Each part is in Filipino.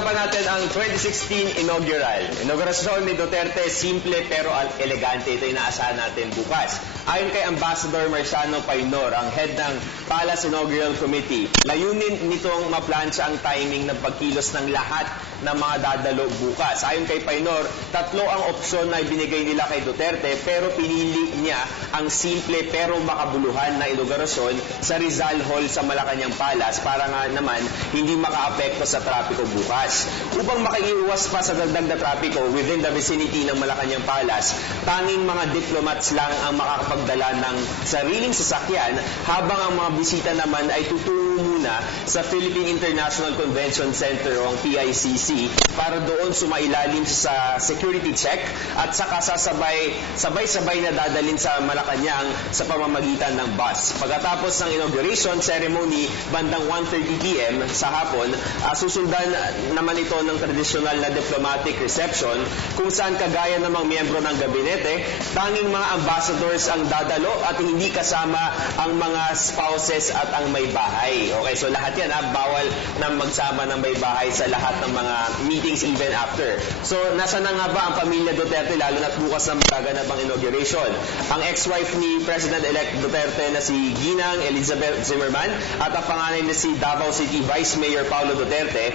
Pag-uusapan natin ang 2016 inaugural. Inaugurasyon ni Duterte, simple pero elegante. Ito inaasahan natin bukas. Ayon kay Ambassador Marciano Paynor, ang head ng Palace Inaugural Committee, layunin nitong maplansya ang timing ng pagkilos ng lahat ng mga dadalo bukas. Ayon kay Paynor, 3 ang opsyon na ibinigay nila kay Duterte pero pinili niya ang simple pero makabuluhan na inaugurasyon sa Rizal Hall sa Malacanang Palace para nga naman hindi makaapekto sa trapiko bukas. Upang makaiiwas pa sa dagdag na trapiko within the vicinity ng Malacanang Palace, tanging mga diplomats lang ang makakapagdala ng sariling sasakyan habang ang mga bisita naman ay tutungo muna sa Philippine International Convention Center o ang PICC para doon sumailalim sa security check at saka sabay-sabay na dadalhin sa Malacanang sa pamamagitan ng bus. Pagkatapos ng inauguration ceremony, bandang 1:30 p.m. sa hapon, susundan naman ito ng tradisyonal na diplomatic reception kung saan kagaya ng mga miyembro ng gabinete, tanging mga ambassadors ang dadalo at hindi kasama ang mga spouses at ang may bahay. Okay, so lahat yan, bawal na magsama ng may bahay sa lahat ng mga meetings even after. So, nasa na nga ba ang pamilya Duterte lalo na't bukas na magaganap ang inauguration? Ang ex-wife ni President-elect Duterte na si Ginang Elizabeth Zimmerman at ang panganay na si Davao City Vice Mayor Paulo Duterte.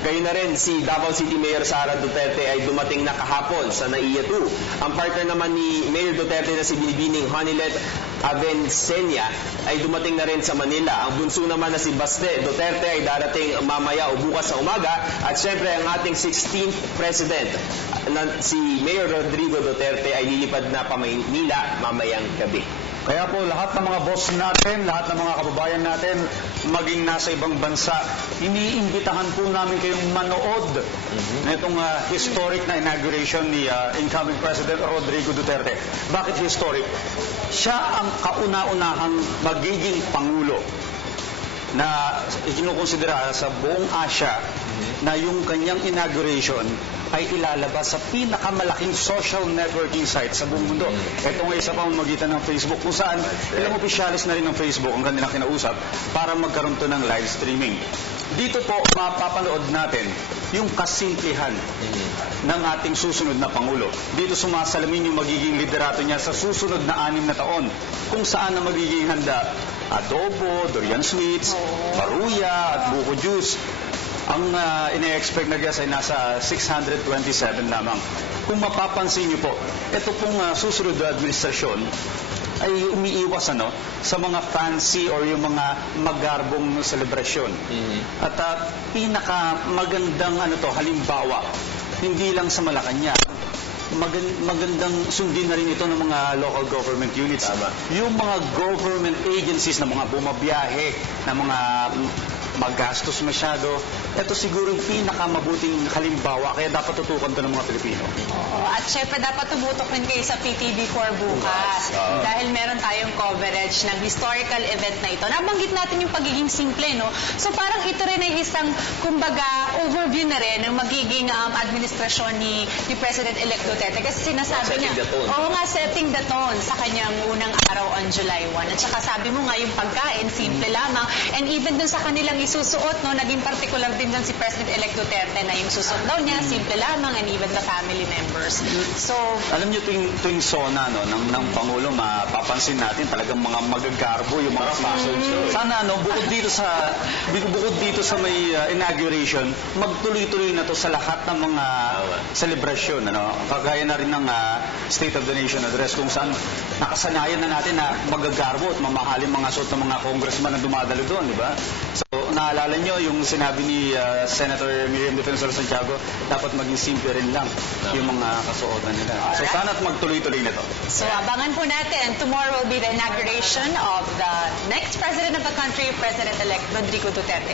Kayo na rin, si Davao City Mayor Sara Duterte ay dumating na kahapon sa NAIA 2. Ang partner naman ni Mayor Duterte na si Binibining Honilet Avencenia ay dumating na rin sa Manila. Ang bunso naman na si Baste Duterte ay darating mamaya o bukas sa umaga. At syempre, ang ating 16th President, si Mayor Rodrigo Duterte ay lilipad na pa Maynila mamayang gabi. Kaya po lahat ng mga boss natin, lahat ng mga kababayan natin, maging nasa ibang bansa, iniimbitahan po namin kayong manood na itong historic na inauguration ni incoming President Rodrigo Duterte. Bakit historic? Siya ang kauna-unahang magiging Pangulo na ikinukonsidera sa buong Asia na yung kanyang inauguration ay ilalabas sa pinakamalaking social networking site sa buong mundo. Ito nga isa pamamagitan ng Facebook kung saan ilang opisyalis na rin ng Facebook ang kanilang kinausap para magkaroon to ng live streaming. Dito po mapapanood natin yung kasimplihan ng ating susunod na Pangulo. Dito sumasalamin yung magiging liderato niya sa susunod na 6 na taon kung saan na magiging handa adobo, durian sweets, paruya at buko juice. Ang ina-expect na guest ay nasa 627 lamang. Kung mapapansin niyo po, ito pong susunod na administrasyon ay umiiwas sa mga fancy or yung mga magarbong selebrasyon. At pinakamagandang halimbawa, hindi lang sa Malacanang, magandang sundin na rin ito ng mga local government units. Yung mga government agencies na mga bumabiyahe, na mga magastos masyado, ito siguro yung pinakamabuting halimbawa, kaya dapat tutukan to ng mga Pilipino. Oo, at syempre dapat tumutok rin kayo sa PTV4 bukas dahil meron tayong coverage ng historical event na ito. Nabanggit natin yung pagiging simple, no? So parang ito rin ay isang, kumbaga, overview na rin ng magiging administrasyon ni President-elect Duterte. Kasi sinasabi niya, setting the tone sa kanyang unang araw on July 1. At saka sabi mo nga, yung pagkain, simple lamang. And even dun sa kanilang isusuot, no, naging particular din dun si President-elect Duterte na yung susuot daw niya, simple lamang, and even the family members. So, alam niyo, tuwing sona ng Pangulo, mapapansin natin talagang mga magagarbo, yung mga fashion show. Sana, bukod dito sa may inauguration, magtuloy-tuloy na to sa lahat ng mga selebrasyon. Kagaya na rin ng State of the Nation address kung saan nakasanayan na natin na magagarbo at mamahalin mga suot ng mga congressman na dumadalo doon, di ba? So, naalala nyo yung sinabi ni Senator Miriam Defensor Santiago, dapat maging simple rin lang yung mga kasuotan nila. So, sana't magtuloy-tuloy na to. So, abangan po natin. Tomorrow will be the inauguration of the next President of the country, President-elect Rodrigo Duterte.